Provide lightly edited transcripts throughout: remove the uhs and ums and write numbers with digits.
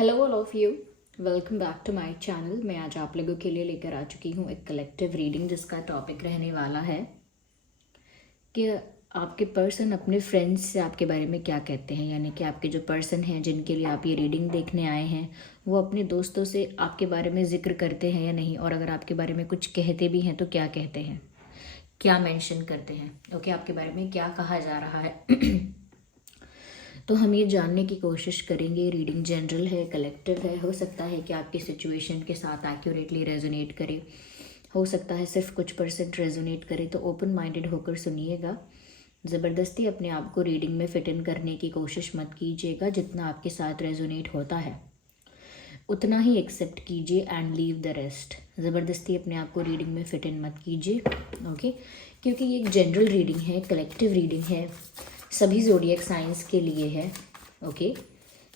Hello all of you, welcome back to my channel. मैं आज आप लोगों के लिए लेकर आ चुकी हूँ एक कलेक्टिव रीडिंग जिसका टॉपिक रहने वाला है कि आपके पर्सन अपने फ्रेंड्स से आपके बारे में क्या कहते हैं। यानी कि आपके जो पर्सन हैं जिनके लिए आप ये रीडिंग देखने आए हैं वो अपने दोस्तों से आपके बारे में जिक्र करते हैं या नहीं, और अगर आपके बारे में कुछ कहते भी हैं तो क्या कहते हैं, क्या मेंशन करते हैं, ओके, आपके बारे में क्या कहा जा रहा है। तो हम ये जानने की कोशिश करेंगे। रीडिंग जनरल है, कलेक्टिव है, हो सकता है कि आपकी सिचुएशन के साथ एक्यूरेटली रेजोनेट करे, हो सकता है सिर्फ कुछ परसेंट रेजोनेट करे। तो ओपन माइंडेड होकर सुनिएगा। ज़बरदस्ती अपने आप को रीडिंग में फिट इन करने की कोशिश मत कीजिएगा। जितना आपके साथ रेजोनेट होता है उतना ही एक्सेप्ट कीजिए एंड लीव द रेस्ट। ज़बरदस्ती अपने आप को रीडिंग में फिट इन मत कीजिए, ओके, क्योंकि ये एक जनरल रीडिंग है, कलेक्टिव रीडिंग है, सभी ज़ोडिएक साइंस के लिए है, ओके।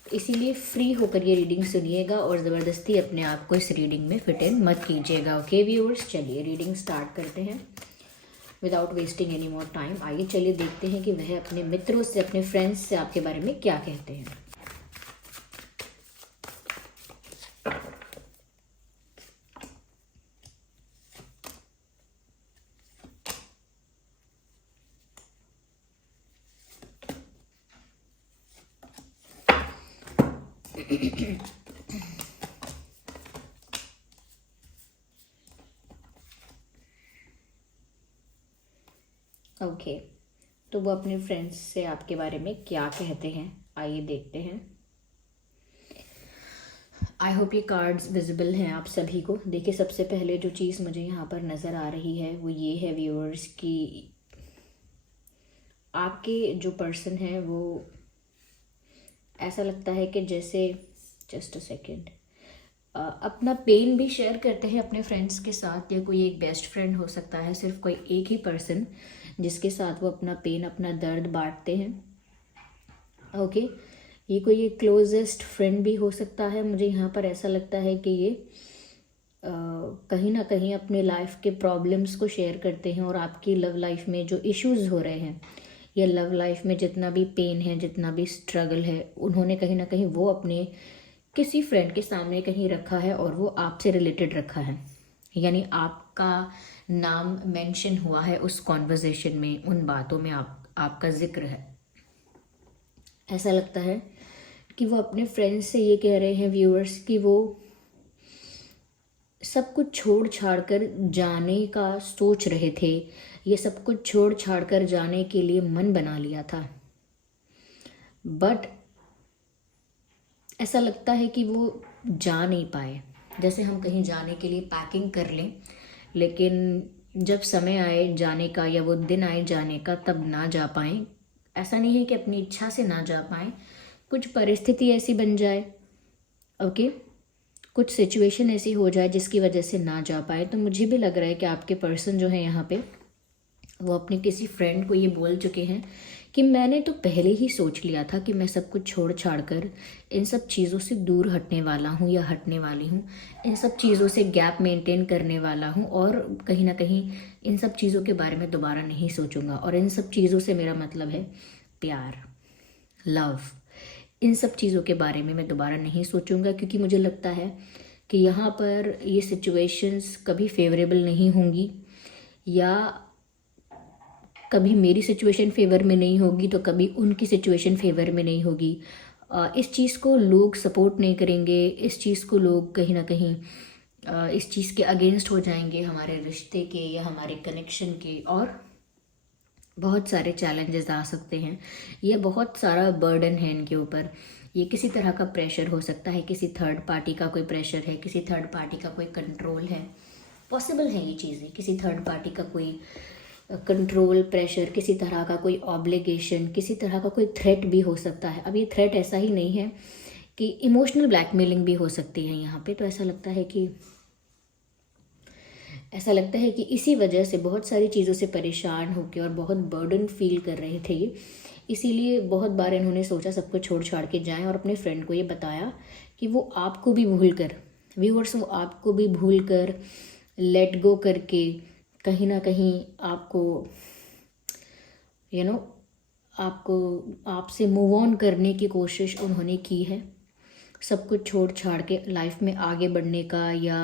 इसीलिए फ्री होकर ये रीडिंग सुनिएगा और ज़बरदस्ती अपने आप को इस रीडिंग में फिट इन मत कीजिएगा, ओके व्यूअर्स। चलिए रीडिंग स्टार्ट करते हैं without wasting any more time. आइए चलिए देखते हैं कि वह अपने मित्रों से, अपने फ्रेंड्स से आपके बारे में क्या कहते हैं। ओके, तो वो अपने फ्रेंड्स से आपके बारे में क्या कहते हैं, आइए देखते हैं। आई होप ये कार्ड्स विजिबल हैं आप सभी को। देखिए, सबसे पहले जो चीज़ मुझे यहाँ पर नज़र आ रही है वो ये है व्यूअर्स कि आपके जो पर्सन है वो ऐसा लगता है कि जैसे, जस्ट अ सेकेंड, अपना पेन भी शेयर करते हैं अपने फ्रेंड्स के साथ, या कोई एक बेस्ट फ्रेंड हो सकता है, सिर्फ कोई एक ही पर्सन जिसके साथ वो अपना पेन, अपना दर्द बांटते हैं, ओके। ये कोई एक क्लोजेस्ट फ्रेंड भी हो सकता है। मुझे यहाँ पर ऐसा लगता है कि ये कहीं ना कहीं अपने लाइफ के प्रॉब्लम्स को शेयर करते हैं, और आपकी लव लाइफ में जो इश्यूज हो रहे हैं या लव लाइफ में जितना भी पेन है, जितना भी स्ट्रगल है, उन्होंने कहीं ना कहीं वो अपने किसी फ्रेंड के सामने कहीं रखा है और वो आपसे रिलेटेड रखा है। यानी आपका नाम मेंशन हुआ है उस कॉन्वर्जेशन में, उन बातों में आपका जिक्र है। ऐसा लगता है कि वो अपने फ्रेंड्स से ये कह रहे हैं व्यूअर्स कि वो सब कुछ छोड़ छाड़ कर जाने का सोच रहे थे, ये सब कुछ छोड़ छाड़ कर जाने के लिए मन बना लिया था, बट ऐसा लगता है कि वो जा नहीं पाए। जैसे हम कहीं जाने के लिए पैकिंग कर लें, लेकिन जब समय आए जाने का या वो दिन आए जाने का तब ना जा पाएँ। ऐसा नहीं है कि अपनी इच्छा से ना जा पाएँ, कुछ परिस्थिति ऐसी बन जाए, ओके, कुछ सिचुएशन ऐसी हो जाए जिसकी वजह से ना जा पाए। तो मुझे भी लग रहा है कि आपके पर्सन जो है यहाँ पे वो अपने किसी फ्रेंड को ये बोल चुके हैं कि मैंने तो पहले ही सोच लिया था कि मैं सब कुछ छोड़ छाड़ कर इन सब चीज़ों से दूर हटने वाला हूँ या हटने वाली हूँ, इन सब चीज़ों से गैप मेंटेन करने वाला हूँ, और कहीं ना कहीं इन सब चीज़ों के बारे में दोबारा नहीं सोचूंगा। और इन सब चीज़ों से मेरा मतलब है प्यार, लव, इन सब चीज़ों के बारे में मैं दोबारा नहीं सोचूंगा, क्योंकि मुझे लगता है कि यहाँ पर ये सिचुएशंस कभी फेवरेबल नहीं होंगी, या कभी मेरी सिचुएशन फेवर में नहीं होगी तो कभी उनकी सिचुएशन फेवर में नहीं होगी। इस चीज़ को लोग सपोर्ट नहीं करेंगे, इस चीज़ को लोग कहीं ना कहीं इस चीज़ के अगेंस्ट हो जाएंगे, हमारे रिश्ते के या हमारे कनेक्शन के, और बहुत सारे चैलेंजेस आ सकते हैं। ये बहुत सारा बर्डन है इनके ऊपर। ये किसी तरह का प्रेशर हो सकता है, किसी थर्ड पार्टी का कोई प्रेशर है, किसी थर्ड पार्टी का कोई कंट्रोल है, पॉसिबल है ये चीज़ें, किसी थर्ड पार्टी का कोई कंट्रोल, प्रेशर, किसी तरह का कोई ऑब्लिगेशन, किसी तरह का कोई थ्रेट भी हो सकता है। अब ये थ्रेट ऐसा ही नहीं है कि इमोशनल ब्लैकमेलिंग भी हो सकती है यहाँ पे। तो ऐसा लगता है कि इसी वजह से बहुत सारी चीज़ों से परेशान होकर और बहुत बर्डन फील कर रहे थे ये, इसीलिए बहुत बार इन्होंने सोचा सब कुछ छोड़ छाड़ के जाएं, और अपने फ्रेंड को ये बताया कि वो आपको भी भूल कर, व्यूअर्स, वो आपको भी भूल कर, लेट गो करके, कहीं ना कहीं आपको यू नो आपको आपसे मूव ऑन करने की कोशिश उन्होंने की है। सब कुछ छोड़ छाड़ के लाइफ में आगे बढ़ने का या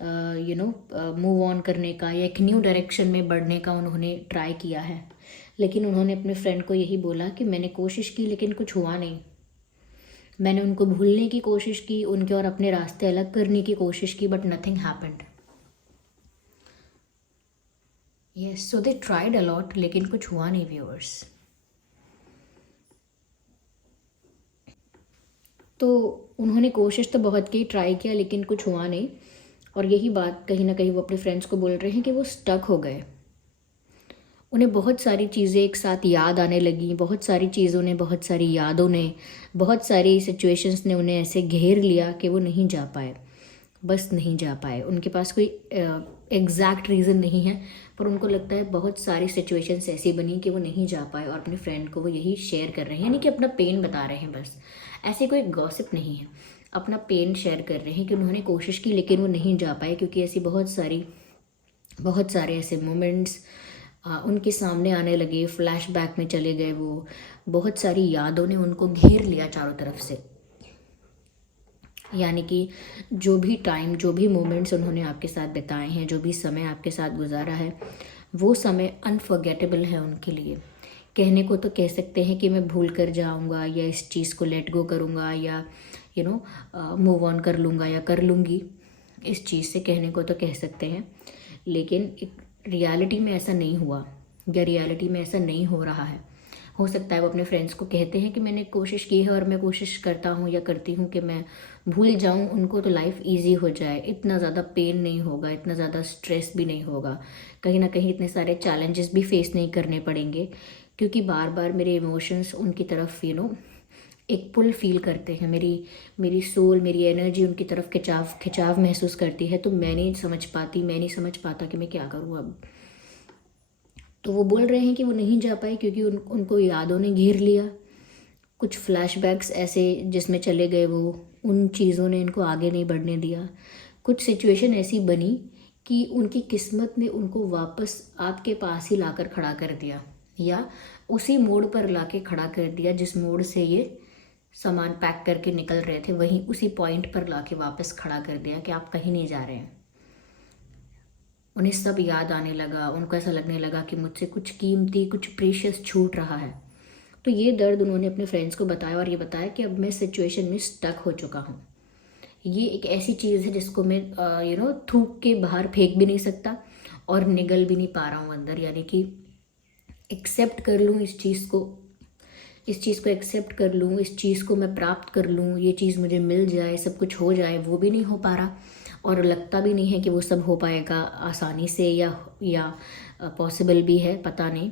मूव ऑन करने का या एक न्यू डायरेक्शन में बढ़ने का उन्होंने ट्राई किया है। लेकिन उन्होंने अपने फ्रेंड को यही बोला कि मैंने कोशिश की लेकिन कुछ हुआ नहीं। मैंने उनको भूलने की कोशिश की, उनके और अपने रास्ते अलग करने की कोशिश की, but nothing happened. Yes, so they tried a lot लेकिन कुछ हुआ नहीं व्यूअर्स। तो उन्होंने कोशिश तो बहुत की, ट्राई किया, लेकिन कुछ हुआ नहीं। और यही बात कहीं ना कहीं वो अपने फ्रेंड्स को बोल रहे हैं कि वो स्टक हो गए। उन्हें बहुत सारी चीज़ें एक साथ याद आने लगी, बहुत सारी चीज़ों ने, बहुत सारी यादों ने, बहुत सारी सिचुएशंस ने उन्हें ऐसे घेर लिया कि वो नहीं जा पाए, बस नहीं जा पाए। उनके पास कोई एग्जैक्ट रीज़न नहीं है, पर उनको लगता है बहुत सारी सिचुएशंस ऐसी बनी कि वो नहीं जा पाए, और अपने फ्रेंड को वो यही शेयर कर रहे हैं, यानी कि अपना पेन बता रहे हैं बस। ऐसे कोई गॉसिप नहीं है, अपना पेन शेयर कर रहे हैं कि उन्होंने कोशिश की लेकिन वो नहीं जा पाए, क्योंकि ऐसी बहुत सारे ऐसे मोमेंट्स उनके सामने आने लगे, फ्लैशबैक में चले गए वो। बहुत सारी यादों ने उनको घेर लिया चारों तरफ से। यानी कि जो भी टाइम, जो भी मोमेंट्स उन्होंने आपके साथ बिताए हैं, जो भी समय आपके साथ गुजारा है, वो समय अनफॉरगेटेबल है उनके लिए। कहने को तो कह सकते हैं कि मैं भूल कर जाऊंगा या इस चीज़ को लेट गो करूंगा या मूव ऑन कर लूँगा या कर लूँगी, इस चीज़ से कहने को तो कह सकते हैं। लेकिन एक रियलिटी में ऐसा नहीं हुआ, या रियलिटी में ऐसा नहीं हो रहा है। हो सकता है वो अपने फ्रेंड्स को कहते हैं कि मैंने कोशिश की है और मैं कोशिश करता हूँ या करती हूँ कि मैं भूल जाऊँ, उनको तो लाइफ इजी हो जाए, इतना ज़्यादा पेन नहीं होगा, इतना ज़्यादा स्ट्रेस भी नहीं होगा, कहीं ना कहीं इतने सारे चैलेंजेस भी फेस नहीं करने पड़ेंगे, क्योंकि बार बार मेरे इमोशंस उनकी तरफ एक पुल फील करते हैं। मेरी सोल, मेरी एनर्जी उनकी तरफ खिंचाव महसूस करती है। तो मैं नहीं समझ पाता कि मैं क्या करूँ अब। तो वो बोल रहे हैं कि वो नहीं जा पाए क्योंकि उनको यादों ने घेर लिया। कुछ फ्लैशबैक्स ऐसे जिसमें चले गए वो, उन चीज़ों ने इनको आगे नहीं बढ़ने दिया। कुछ सिचुएशन ऐसी बनी कि उनकी किस्मत ने उनको वापस आपके पास ही लाकर खड़ा कर दिया, या उसी मोड़ पर लाके खड़ा कर दिया जिस मोड़ से ये सामान पैक करके निकल रहे थे, वहीं उसी पॉइंट पर लाके वापस खड़ा कर दिया कि आप कहीं नहीं जा रहे हैं। उन्हें सब याद आने लगा, उनको ऐसा लगने लगा कि मुझसे कुछ कीमती, कुछ प्रीशियस छूट रहा है। तो ये दर्द उन्होंने अपने फ्रेंड्स को बताया, और ये बताया कि अब मैं सिचुएशन में स्टक हो चुका हूँ। ये एक ऐसी चीज़ है जिसको मैं थूक के बाहर फेंक भी नहीं सकता और निगल भी नहीं पा रहा हूँ अंदर। यानी कि एक्सेप्ट कर लूँ इस चीज़ को एक्सेप्ट कर लूँ, इस चीज़ को मैं प्राप्त कर लूँ, ये चीज़ मुझे मिल जाए, सब कुछ हो जाए, वो भी नहीं हो पा रहा। और लगता भी नहीं है कि वो सब हो पाएगा आसानी से या पॉसिबल भी है, पता नहीं।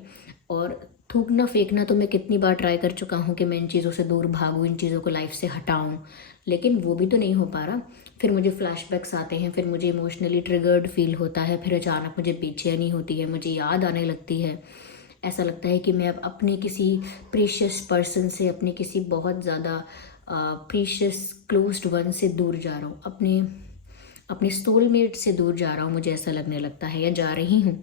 और थूकना फेंकना तो मैं कितनी बार ट्राई कर चुका हूँ कि मैं इन चीज़ों से दूर भागूँ, इन चीज़ों को लाइफ से हटाऊँ, लेकिन वो भी तो नहीं हो पा रहा। फिर मुझे फ्लैशबैक्स आते हैं, फिर मुझे इमोशनली ट्रिगर्ड फील होता है, फिर अचानक मुझे बेचैनी होती है, मुझे याद आने लगती है। ऐसा लगता है कि मैं अब अपने किसी प्रीशियस पर्सन से, अपने किसी बहुत ज़्यादा प्रीशियस क्लोज्ड वन से दूर जा रहा हूँ, अपने सोलमेट से दूर जा रहा हूँ, मुझे ऐसा लगने लगता है, या जा रही हूँ।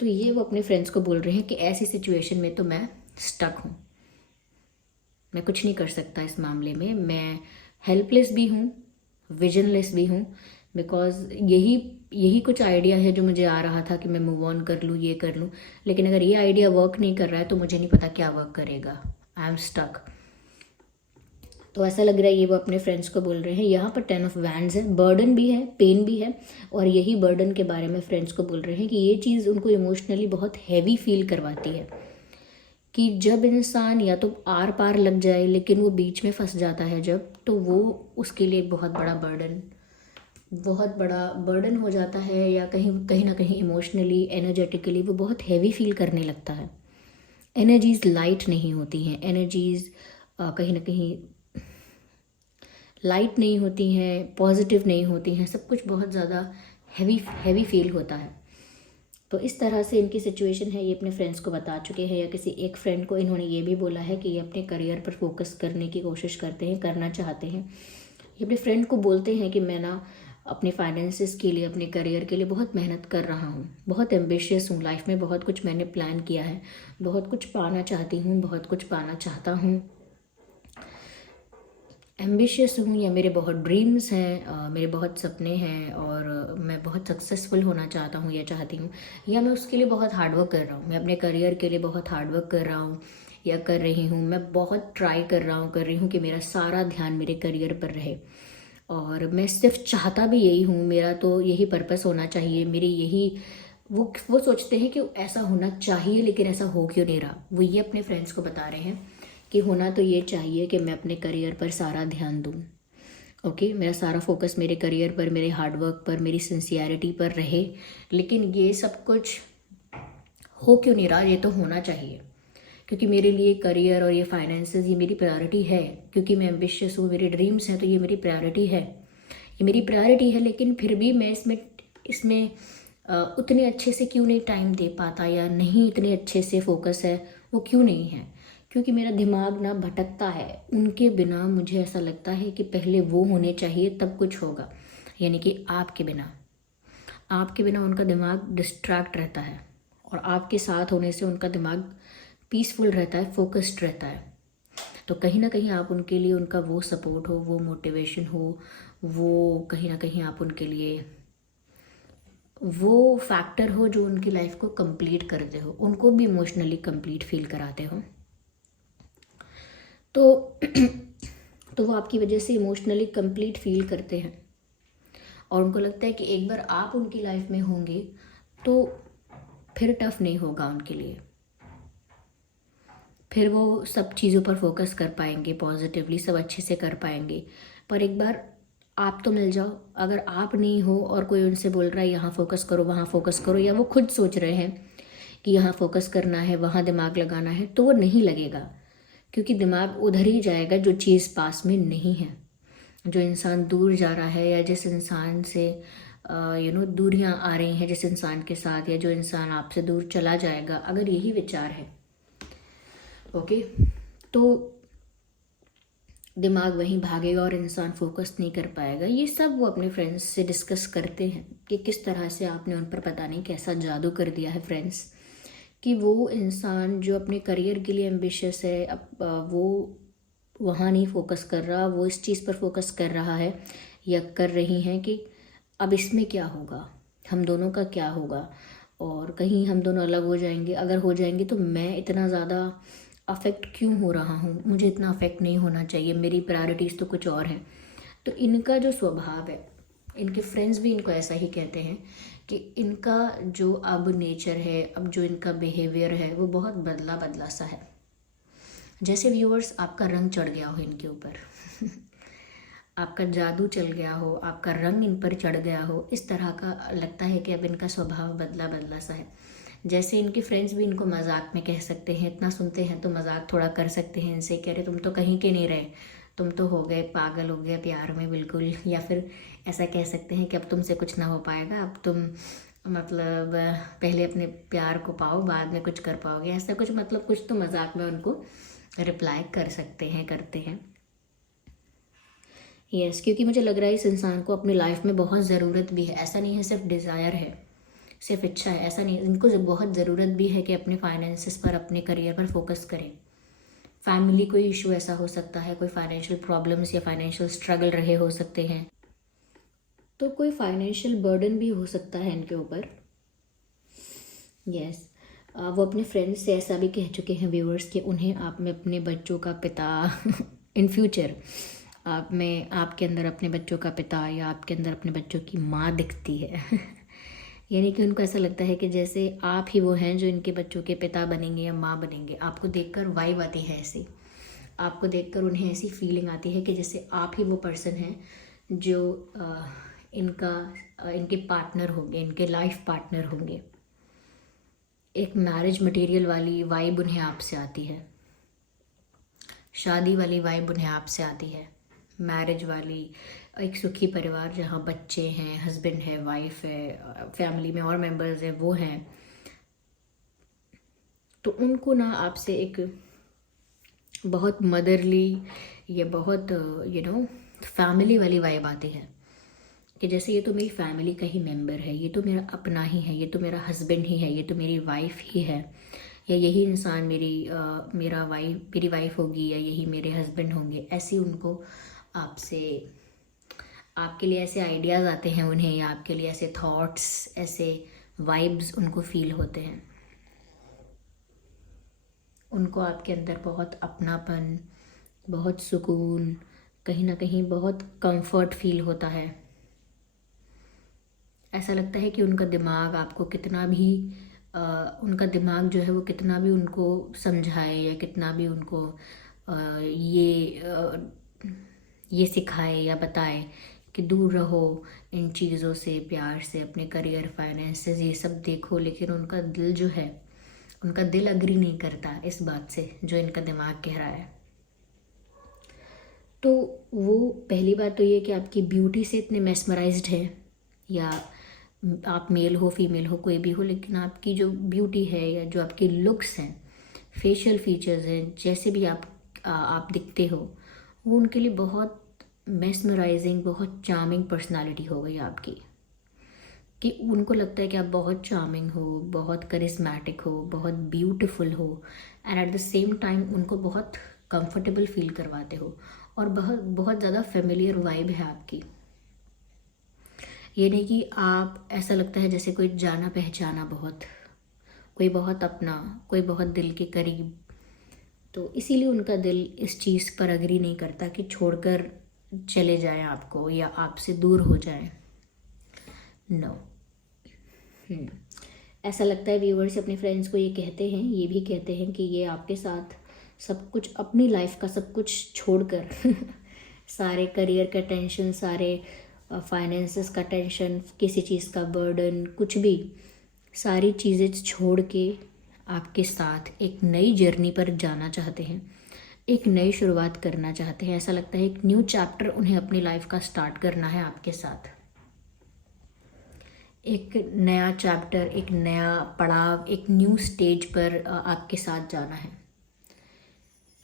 तो ये वो अपने फ्रेंड्स को बोल रहे हैं कि ऐसी सिचुएशन में तो मैं स्टक हूँ, मैं कुछ नहीं कर सकता इस मामले में, मैं हेल्पलेस भी हूँ, विजनलेस भी हूँ। बिकॉज यही कुछ आइडिया है जो मुझे आ रहा था कि मैं मूव ऑन कर लूँ, ये कर लूँ, लेकिन अगर ये आइडिया वर्क नहीं कर रहा है तो मुझे नहीं पता क्या वर्क करेगा। I am stuck. तो ऐसा लग रहा है ये वो अपने फ्रेंड्स को बोल रहे हैं। यहाँ पर 10 ऑफ वैंड्स है, बर्डन भी है, पेन भी है, और यही बर्डन के बारे में फ्रेंड्स को बोल रहे हैं कि ये चीज़ उनको इमोशनली बहुत हैवी फील करवाती है कि जब इंसान या तो आर पार लग जाए लेकिन वो बीच में फंस जाता है जब, तो वो उसके लिए बहुत बड़ा बर्डन हो जाता है, या कहीं ना कहीं इमोशनली, एनर्जेटिकली वो बहुत हैवी फील करने लगता है। एनर्जीज लाइट नहीं होती हैं, एनर्जीज कहीं ना कहीं लाइट नहीं होती हैं, पॉजिटिव नहीं होती हैं, सब कुछ बहुत ज़्यादा हैवी फील होता है। तो इस तरह से इनकी सिचुएशन है, ये अपने फ्रेंड्स को बता चुके हैं, या किसी एक फ्रेंड को इन्होंने ये भी बोला है कि ये अपने करियर पर फोकस करने की कोशिश करना चाहते हैं। ये अपने फ्रेंड को बोलते हैं कि मैं ना अपने फाइनेंसेस के लिए, अपने करियर के लिए बहुत मेहनत कर रहा हूँ, बहुत एम्बिशियस हूँ, लाइफ में बहुत कुछ मैंने प्लान किया है, बहुत कुछ पाना चाहती हूँ, बहुत कुछ पाना चाहता हूँ, एम्बिशियस हूँ या मेरे बहुत ड्रीम्स हैं, मेरे बहुत सपने हैं और मैं बहुत सक्सेसफुल होना चाहता हूँ या चाहती हूँ, या मैं उसके लिए बहुत हार्डवर्क कर रहा हूँ, मैं अपने करियर के लिए बहुत हार्डवर्क कर रहा हूँ या कर रही हूँ, मैं बहुत ट्राई कर रही हूँ कि मेरा सारा ध्यान मेरे करियर पर रहे। और मैं सिर्फ चाहता भी यही हूँ, मेरा तो यही पर्पस होना चाहिए, मेरी यही वो सोचते हैं कि ऐसा होना चाहिए लेकिन ऐसा हो क्यों नहीं रहा। वो ये अपने फ्रेंड्स को बता रहे हैं कि होना तो ये चाहिए कि मैं अपने करियर पर सारा ध्यान दूँ। ओके, मेरा सारा फोकस मेरे करियर पर, मेरे हार्डवर्क पर, मेरी सिंसियरिटी पर रहे, लेकिन ये सब कुछ हो क्यों नहीं रहा, ये तो होना चाहिए। क्योंकि मेरे लिए करियर और ये फाइनेंसेस ये मेरी प्रायोरिटी है, क्योंकि मैं एम्बिशियस हूँ, मेरे ड्रीम्स हैं, तो ये मेरी प्रायोरिटी है, ये मेरी प्रायोरिटी है। लेकिन फिर भी मैं इसमें इसमें उतने अच्छे से क्यों नहीं टाइम दे पाता, या नहीं इतने अच्छे से फोकस है, वो क्यों नहीं है? क्योंकि मेरा दिमाग ना भटकता है। उनके बिना मुझे ऐसा लगता है कि पहले वो होने चाहिए तब कुछ होगा, यानी कि आपके बिना उनका दिमाग डिस्ट्रैक्ट रहता है, और आपके साथ होने से उनका दिमाग पीसफुल रहता है, फोकस्ड रहता है। तो कहीं ना कहीं आप उनके लिए उनका वो सपोर्ट हो, वो मोटिवेशन हो, वो कहीं ना कहीं आप उनके लिए वो फैक्टर हो जो उनकी लाइफ को कंप्लीट करते हो, उनको भी इमोशनली कंप्लीट फील कराते हो। तो तो वो आपकी वजह से इमोशनली कंप्लीट फील करते हैं, और उनको लगता है कि एक बार आप उनकी लाइफ में होंगे तो फिर टफ नहीं होगा उनके लिए, फिर वो सब चीज़ों पर फोकस कर पाएंगे, पॉजिटिवली सब अच्छे से कर पाएंगे। पर एक बार आप तो मिल जाओ, अगर आप नहीं हो और कोई उनसे बोल रहा है यहाँ फोकस करो, वहाँ फोकस करो, या वो खुद सोच रहे हैं कि यहाँ फोकस करना है, वहाँ दिमाग लगाना है, तो वो नहीं लगेगा, क्योंकि दिमाग उधर ही जाएगा जो चीज़ पास में नहीं है। जो इंसान दूर जा रहा है, या जिस इंसान से दूरियां आ रही हैं जिस इंसान के साथ, या जो इंसान आपसे दूर चला जाएगा, अगर यही विचार है, ओके, तो दिमाग वहीं भागेगा और इंसान फोकस नहीं कर पाएगा। ये सब वो अपने फ्रेंड्स से डिस्कस करते हैं कि किस तरह से आपने उन पर पता नहीं कैसा जादू कर दिया है फ्रेंड्स, कि वो इंसान जो अपने करियर के लिए एम्बिशियस है, अब वो वहाँ नहीं फोकस कर रहा, वो इस चीज़ पर फोकस कर रहा है या कर रही हैं कि अब इसमें क्या होगा, हम दोनों का क्या होगा, और कहीं हम दोनों अलग हो जाएंगे, अगर हो जाएंगे तो मैं इतना ज़्यादा अफेक्ट क्यों हो रहा हूँ, मुझे इतना अफेक्ट नहीं होना चाहिए, मेरी प्रायोरिटीज़ तो कुछ और हैं। तो इनका जो स्वभाव है, इनके फ्रेंड्स भी इनको ऐसा ही कहते हैं कि इनका जो अब नेचर है, अब जो इनका बिहेवियर है, वो बहुत बदला बदला सा है। जैसे व्यूअर्स आपका रंग चढ़ गया हो इनके ऊपर आपका जादू चल गया हो, आपका रंग इन पर चढ़ गया हो, इस तरह का लगता है कि अब इनका स्वभाव बदला बदला सा है। जैसे इनके फ्रेंड्स भी इनको मजाक में कह सकते हैं, इतना सुनते हैं तो मजाक थोड़ा कर सकते हैं इनसे, कह रहे तुम तो कहीं के नहीं रहे, तुम तो हो गए पागल, हो गए प्यार में बिल्कुल, या फिर ऐसा कह सकते हैं कि अब तुमसे कुछ ना हो पाएगा, अब तुम मतलब पहले अपने प्यार को पाओ, बाद में कुछ कर पाओगे, ऐसा कुछ, मतलब कुछ तो मजाक में उनको रिप्लाई कर सकते हैं, करते हैं। यस, क्योंकि मुझे लग रहा है इस इंसान को अपनी लाइफ में बहुत ज़रूरत भी है, ऐसा नहीं है सिर्फ डिज़ायर है, सिर्फ इच्छा है, ऐसा नहीं, इनको बहुत ज़रूरत भी है कि अपने फाइनेंसेस पर, अपने करियर पर फोकस करें। फैमिली कोई इशू ऐसा हो सकता है, कोई फाइनेंशियल प्रॉब्लम्स या फाइनेंशियल स्ट्रगल रहे हो सकते हैं, तो कोई फाइनेंशियल बर्डन भी हो सकता है इनके ऊपर। यस, वो अपने फ्रेंड्स से ऐसा भी कह चुके हैं व्यूअर्स कि उन्हें आप में अपने बच्चों का पिता इन फ्यूचर आप में, आपके अंदर अपने बच्चों का पिता या आपके अंदर अपने बच्चों की माँ दिखती है यानी कि उनको ऐसा लगता है कि जैसे आप ही वो हैं जो इनके बच्चों के पिता बनेंगे या माँ बनेंगे। आपको देखकर वाइब आती है ऐसी, आपको देखकर उन्हें ऐसी फीलिंग आती है कि जैसे आप ही वो पर्सन हैं जो इनके पार्टनर होंगे, इनके लाइफ पार्टनर होंगे। एक मैरिज मटेरियल वाली वाइब उन्हें आपसे आती है, शादी वाली वाइब उन्हें आपसे आती है, मैरिज वाली, एक सुखी परिवार जहाँ बच्चे हैं, हस्बैंड है, वाइफ है, फैमिली में और मेंबर्स हैं, वो हैं, तो उनको ना आपसे एक बहुत मदरली या बहुत फैमिली वाली वाइब आती है कि जैसे ये तो मेरी फैमिली का ही मेंबर है, ये तो मेरा अपना ही है, ये तो मेरा हस्बैंड ही है, ये तो मेरी वाइफ ही है, या यही इंसान मेरी वाइफ होगी, या यही मेरे हस्बैंड होंगे, ऐसी उनको आपसे, आपके लिए ऐसे आइडियाज़ आते हैं उन्हें, या आपके लिए ऐसे थॉट्स, ऐसे वाइब्स उनको फील होते हैं। उनको आपके अंदर बहुत अपनापन, बहुत सुकून, कहीं ना कहीं बहुत कंफर्ट फील होता है। ऐसा लगता है कि उनका दिमाग आपको कितना भी उनका दिमाग जो है वो कितना भी उनको समझाए या कितना भी उनको ये सिखाए या बताए कि दूर रहो इन चीज़ों से, प्यार से, अपने करियर, फाइनेंसेस, ये सब देखो, लेकिन उनका दिल जो है, उनका दिल अग्री नहीं करता इस बात से जो इनका दिमाग कह रहा है। तो वो पहली बात तो ये कि आपकी ब्यूटी से इतने मेस्मराइज्ड है, या आप मेल हो फीमेल हो कोई भी हो, लेकिन आपकी जो ब्यूटी है या जो आपके लुक्स हैं, फेशियल फीचर्स हैं, जैसे भी आप दिखते हो, वो उनके लिए बहुत मेस्मराइजिंग, बहुत चार्मिंग पर्सनालिटी हो गई आपकी, कि उनको लगता है कि आप बहुत चार्मिंग हो, बहुत करिस्मेटिक हो, बहुत ब्यूटीफुल हो, and at the same time उनको बहुत कंफर्टेबल फील करवाते हो, और बहुत बहुत ज़्यादा फेमिलियर वाइब है आपकी। ये नहीं कि आप, ऐसा लगता है जैसे कोई जाना पहचाना बहुत, कोई बहुत अपना, कोई बहुत दिल के करीब। तो इसीलिए उनका दिल इस चीज़ पर अग्री नहीं करता कि छोड़कर चले जाएं आपको या आपसे दूर हो जाएं। नो। ऐसा लगता है व्यूअर्स अपने फ्रेंड्स को ये कहते हैं, ये भी कहते हैं कि ये आपके साथ सब कुछ, अपनी लाइफ का सब कुछ छोड़कर सारे करियर का टेंशन, सारे फाइनेंसेस का टेंशन, किसी चीज़ का बर्डन, कुछ भी, सारी चीज़ें छोड़ के आपके साथ एक नई जर्नी पर जाना चाहते हैं, एक नई शुरुआत करना चाहते हैं। ऐसा लगता है एक न्यू चैप्टर उन्हें अपनी लाइफ का स्टार्ट करना है आपके साथ। एक नया चैप्टर, एक नया पड़ाव, एक न्यू स्टेज पर आपके साथ जाना है।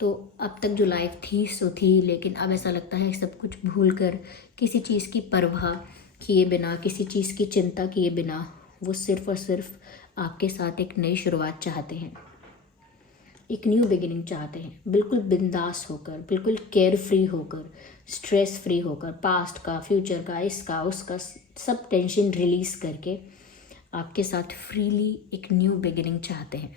तो अब तक जो लाइफ थी सो थी, लेकिन अब ऐसा लगता है सब कुछ भूलकर, किसी चीज़ की परवाह किए बिना, किसी चीज़ की चिंता किए बिना, वो सिर्फ़ और सिर्फ आपके साथ एक नई शुरुआत चाहते हैं, एक न्यू बिगिनिंग चाहते हैं, बिल्कुल बिंदास होकर, बिल्कुल केयर फ्री होकर, स्ट्रेस फ्री होकर, पास्ट का, फ्यूचर का, इसका उसका सब टेंशन रिलीज़ करके आपके साथ फ्रीली एक न्यू बिगिनिंग चाहते हैं,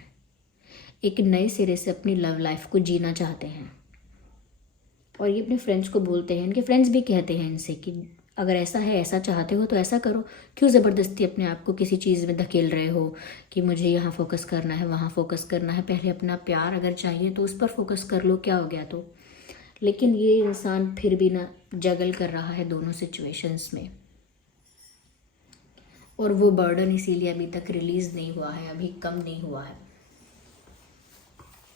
एक नए सिरे से अपनी लव लाइफ को जीना चाहते हैं। और ये अपने फ्रेंड्स को बोलते हैं, इनके फ्रेंड्स भी कहते हैं इनसे कि अगर ऐसा है, ऐसा चाहते हो तो ऐसा करो, क्यों ज़बरदस्ती अपने आप को किसी चीज़ में धकेल रहे हो कि मुझे यहाँ फोकस करना है, वहाँ फोकस करना है। पहले अपना प्यार अगर चाहिए तो उस पर फोकस कर लो, क्या हो गया तो। लेकिन ये इंसान फिर भी ना जगल कर रहा है दोनों सिचुएशंस में, और वो बर्डन इसीलिए अभी तक रिलीज़ नहीं हुआ है, अभी कम नहीं हुआ है।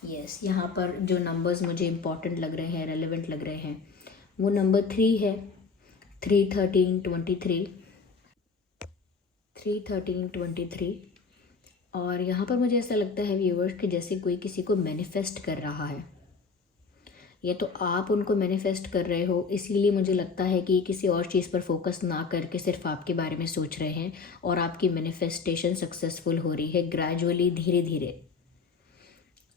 यस, यहाँ पर जो नंबर्स मुझे इम्पॉर्टेंट लग रहे हैं, रेलेवेंट लग रहे हैं, वो नंबर 3 है, 3, 13, 23, 3, 13, 23। और यहाँ पर मुझे ऐसा लगता है व्यूअर्स कि जैसे कोई किसी को मैनिफेस्ट कर रहा है, या तो आप उनको मैनिफेस्ट कर रहे हो, इसीलिए मुझे लगता है कि किसी और चीज़ पर फोकस ना करके सिर्फ आपके बारे में सोच रहे हैं, और आपकी मैनिफेस्टेशन सक्सेसफुल हो रही है ग्रेजुअली, धीरे धीरे।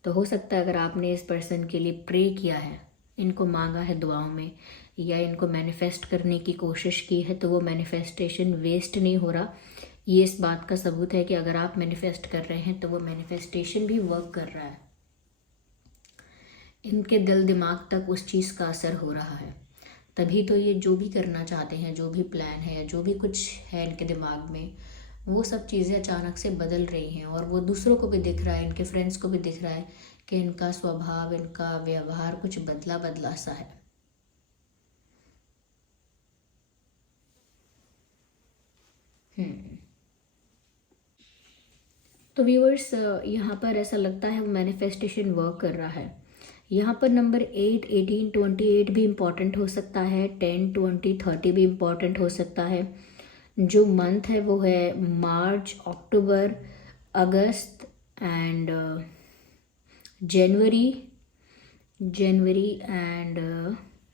तो हो सकता है अगर आपने इस पर्सन के लिए प्रे किया है, इनको मांगा है दुआओं में, या इनको मैनिफेस्ट करने की कोशिश की है, तो वो मैनिफेस्टेशन वेस्ट नहीं हो रहा। ये इस बात का सबूत है कि अगर आप मैनिफेस्ट कर रहे हैं तो वो मैनिफेस्टेशन भी वर्क कर रहा है, इनके दिल दिमाग तक उस चीज़ का असर हो रहा है। तभी तो ये जो भी करना चाहते हैं, जो भी प्लान है, जो भी कुछ है इनके दिमाग में, वो सब चीज़ें अचानक से बदल रही हैं, और वो दूसरों को भी दिख रहा है, इनके फ्रेंड्स को भी दिख रहा है कि इनका स्वभाव, इनका व्यवहार कुछ बदला बदला सा है। तो व्यूअर्स यहाँ पर ऐसा लगता है वो मैनिफेस्टेशन वर्क कर रहा है। यहाँ पर नंबर 8, 18, 28 भी इम्पॉर्टेंट हो सकता है, 10, 20, 30 भी इम्पॉर्टेंट हो सकता है। जो मंथ है वो है मार्च, अक्टूबर, अगस्त एंड जनवरी एंड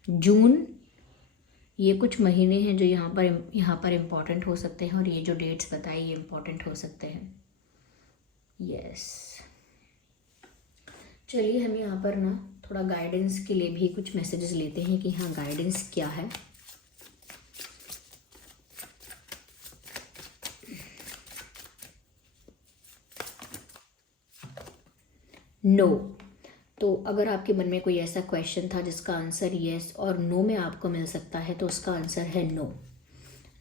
जून। ये कुछ महीने हैं जो यहाँ पर इम्पॉर्टेंट हो सकते हैं, और ये जो डेट्स बताई ये इम्पॉर्टेंट हो सकते हैं। यस, चलिए हम यहाँ पर ना थोड़ा गाइडेंस के लिए भी कुछ मैसेजेस लेते हैं कि हाँ गाइडेंस क्या है। नो। तो अगर आपके मन में कोई ऐसा क्वेश्चन था जिसका आंसर येस और नो में आपको मिल सकता है, तो उसका आंसर है नो।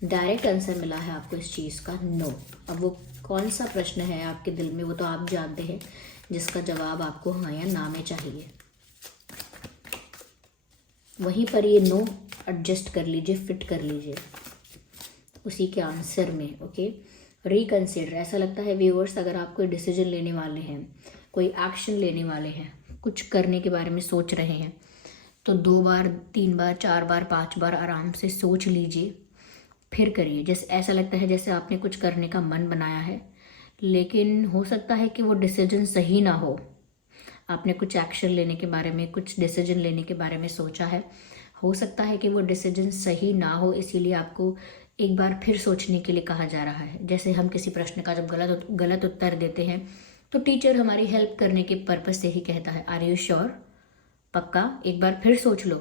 डायरेक्ट आंसर मिला है आपको इस चीज़ का, नो। अब वो कौन सा प्रश्न है आपके दिल में, वो तो आप जानते हैं, जिसका जवाब आपको हाँ या ना में चाहिए। वहीं पर ये नो एडजस्ट कर लीजिए, फिट कर लीजिए उसी के आंसर में। Okay, reconsider. ऐसा लगता है व्यूअर्स, अगर आप कोई डिसीजन लेने वाले हैं, कोई एक्शन लेने वाले हैं, कुछ करने के बारे में सोच रहे हैं, तो 2 बार 3 बार 4 बार 5 बार आराम से सोच लीजिए, फिर करिए। जैसे ऐसा लगता है जैसे आपने कुछ करने का मन बनाया है, लेकिन हो सकता है कि वो डिसीजन सही ना हो। आपने कुछ एक्शन लेने के बारे में, कुछ डिसीजन लेने के बारे में सोचा है, हो सकता है कि वो डिसीजन सही ना हो, इसीलिए आपको एक बार फिर सोचने के लिए कहा जा रहा है। जैसे हम किसी प्रश्न का जब गलत उत्तर देते हैं, तो टीचर हमारी हेल्प करने के पर्पस से ही कहता है, आर यू श्योर, पक्का, एक बार फिर सोच लो,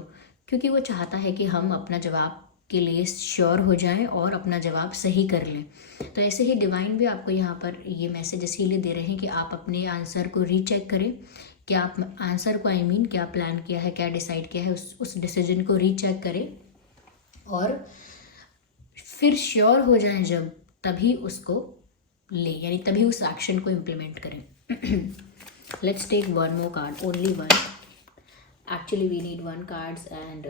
क्योंकि वो चाहता है कि हम अपना जवाब के लिए श्योर हो जाएं और अपना जवाब सही कर लें। तो ऐसे ही डिवाइन भी आपको यहाँ पर ये मैसेज इसीलिए दे रहे हैं कि आप अपने आंसर को रीचेक करें, क्या आप आंसर को क्या प्लान किया है, क्या डिसाइड किया है, उस डिसीजन को रीचेक करें और फिर श्योर हो जाएं जब, तभी उसको लें, यानी तभी उस एक्शन को इम्प्लीमेंट करें। Let's take one more card, only one. Actually, we need one cards and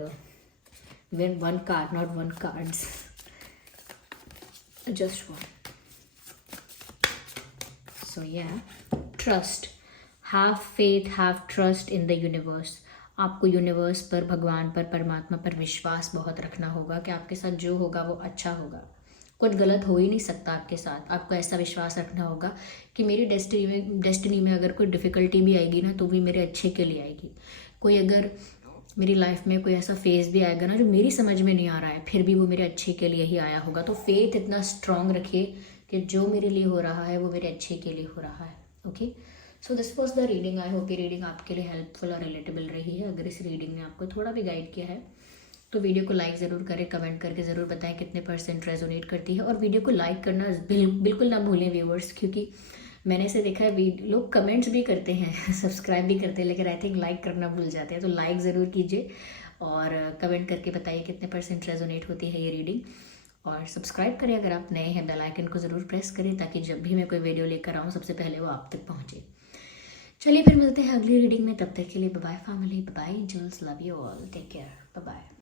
one card, not one cards. Just one. So yeah, trust. Have faith, have trust in the universe. आपको universe पर, भगवान पर, परमात्मा पर विश्वास बहुत रखना होगा कि आपके साथ जो होगा वो अच्छा होगा। कुछ गलत हो ही नहीं सकता आपके साथ। आपको ऐसा विश्वास रखना होगा कि मेरी डेस्टिनी में अगर कोई डिफ़िकल्टी भी आएगी ना, तो भी मेरे अच्छे के लिए आएगी। कोई अगर मेरी लाइफ में कोई ऐसा फेज़ भी आएगा ना जो मेरी समझ में नहीं आ रहा है, फिर भी वो मेरे अच्छे के लिए ही आया होगा। तो फेथ इतना स्ट्रांग रखिए कि जो मेरे लिए हो रहा है वो मेरे अच्छे के लिए हो रहा है। Okay, so this was the reading. I hope ये रीडिंग आपके लिए हेल्पफुल और रिलेटेबल रही है। अगर इस रीडिंग ने आपको थोड़ा भी गाइड किया है तो वीडियो को लाइक ज़रूर करें, कमेंट करके ज़रूर बताएं कितने % रेजोनेट करती है, और वीडियो को लाइक करना बिल्कुल ना भूलें व्यूअर्स, क्योंकि मैंने ऐसे देखा है लोग कमेंट्स भी करते हैं, सब्सक्राइब भी करते हैं, लेकिन आई थिंक लाइक करना भूल जाते हैं। तो लाइक ज़रूर कीजिए और कमेंट करके बताइए कितने % रेजोनेट होती है ये रीडिंग, और सब्सक्राइब करें अगर आप नए हैं। बेल आइकन को ज़रूर प्रेस करें ताकि जब भी मैं कोई वीडियो लेकर आऊँ सबसे पहले वो आप तक पहुँचे। चलिए फिर मिलते हैं अगली रीडिंग में, तब तक के लिए bye bye family, bye angels, love you all, take care, bye bye.